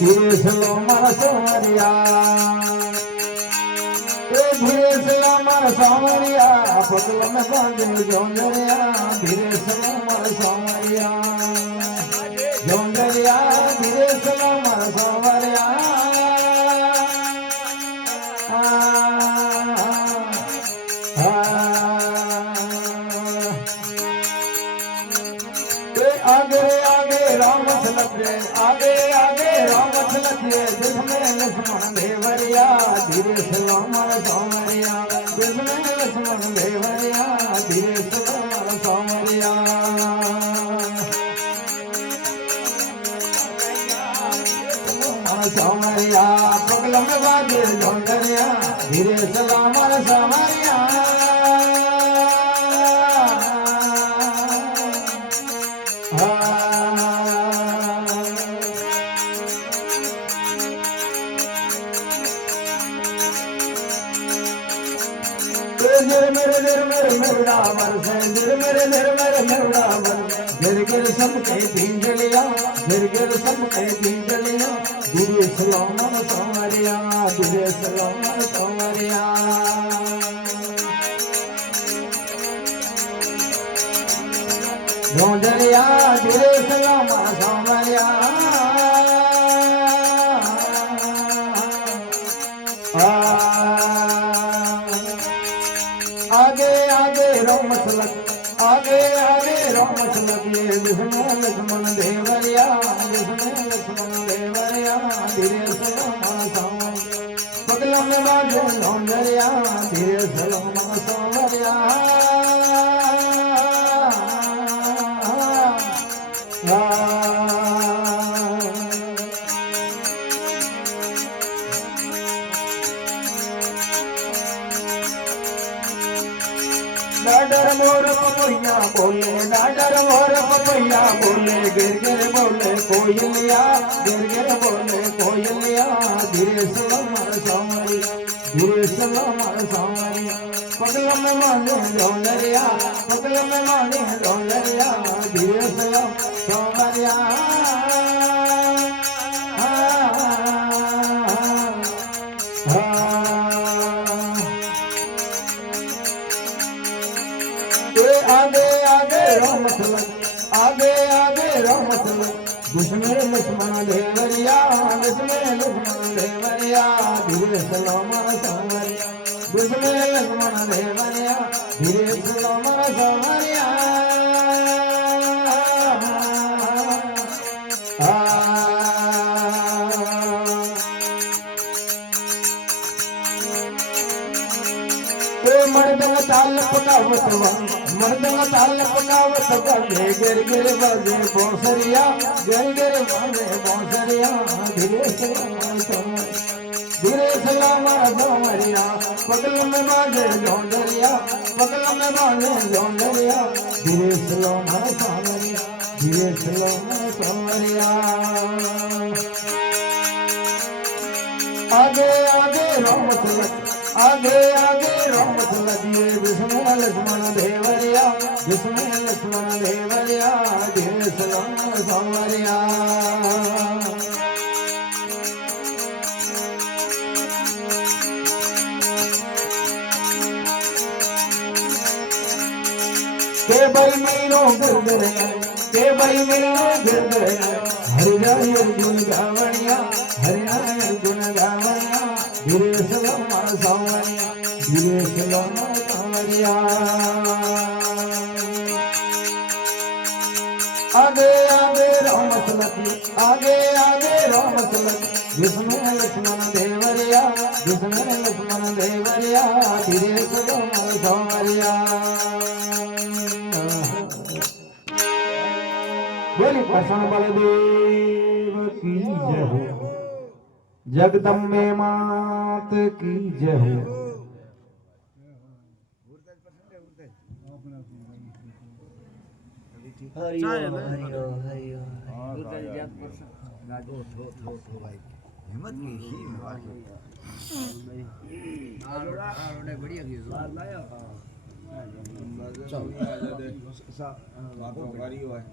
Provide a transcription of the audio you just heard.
धीरे चलो मारा सावरिया, धीरे चलो मारा सावरिया, पगल में बांधे जोंजरिया, धीरे चलो मारा सावरिया, जोंजरिया, धीरे चलो मारा सावरिया, आगे आगे राम लगे, आगे आगे राम लगे, जिसमें लक्ष्मण देवरिया, धीरे सलाम सावरिया, जिसमें लक्ष्मण देवरिया, धीरे सलाम सावरिया, सावरिया, पगल में बाजे जोंडरिया, धीरे सलाम सावरिया, गिर सबके पिंजलिया, गिर सबके पिंजलिया, धीरे सलाम सावरिया, धीरे सलाम सावरिया, जोंडरिया, धीरे सलाम सावरिया, आगे आगे राम लगे, आगे आगे राम लगे, जिसमें लक्ष्मण देवरिया, जिसमें लक्ष्मण देवरिया, धीरे सलाम सावरिया, पगल में बाजे जोंजरिया, धीरे सलाम सावरिया, डाडर मोर पपैया बोले, डाडर मोर पपैया बोले, गिर बोले कोयलिया, गिर बोले कोयलिया, धीरे सलाम सावरिया, धीरे सलाम सावरिया, पगल में माने जोंडरिया, पगल में माने जोंडरिया, धीरे सलाम सावरिया, आगे आगे राम लगे, आगे आगे राम लगे, जिसमें लक्ष्मण देवरिया, जिसमें लक्ष्मण देवरिया, धीरे सलाम सावरिया, जिसमें लक्ष्मण देवरिया, धीरे सलाम सावरिया, मर्दंग ताल पकावत, मर्दंग ताल पकावत बजे, गिर बजे बौसरिया, गिर बजे बौसरिया, धीरे सलाम सावरिया, पगल में बाजे जोंडरिया, पगल में बाजे जोंडरिया, धीरे सलाम सावरिया, धीरे सलाम सावरिया, आगे आगे राम लगे, आगे आगे राम लगे, जिसमें लक्ष्मण देवरिया, जिसमें लक्ष्मण देवरिया, धीरे सलाम सावरिया, के भाई मीरो गिर, के भाई मीरो गिर, हरिराय गुण गावणिया, हरिराय गुण गावणिया, धीरे सलाम सावरिया, धीरे सलाम सावरिया, आगे आगे राम लगे, आगे आगे राम लगे, जिसमें लक्ष्मण देवरिया, जिसमें लक्ष्मण देवरिया, धीरे सलाम सावरिया, बोली पाषाण बलदेव की जय हो, जगदम्बे मात की जय हो। हरि ओम हरि ओम हरि ओम। હિંમત કી હી વાહી આરોડે બઢિયા ગયો બાર લાયો વાપો વારી હોય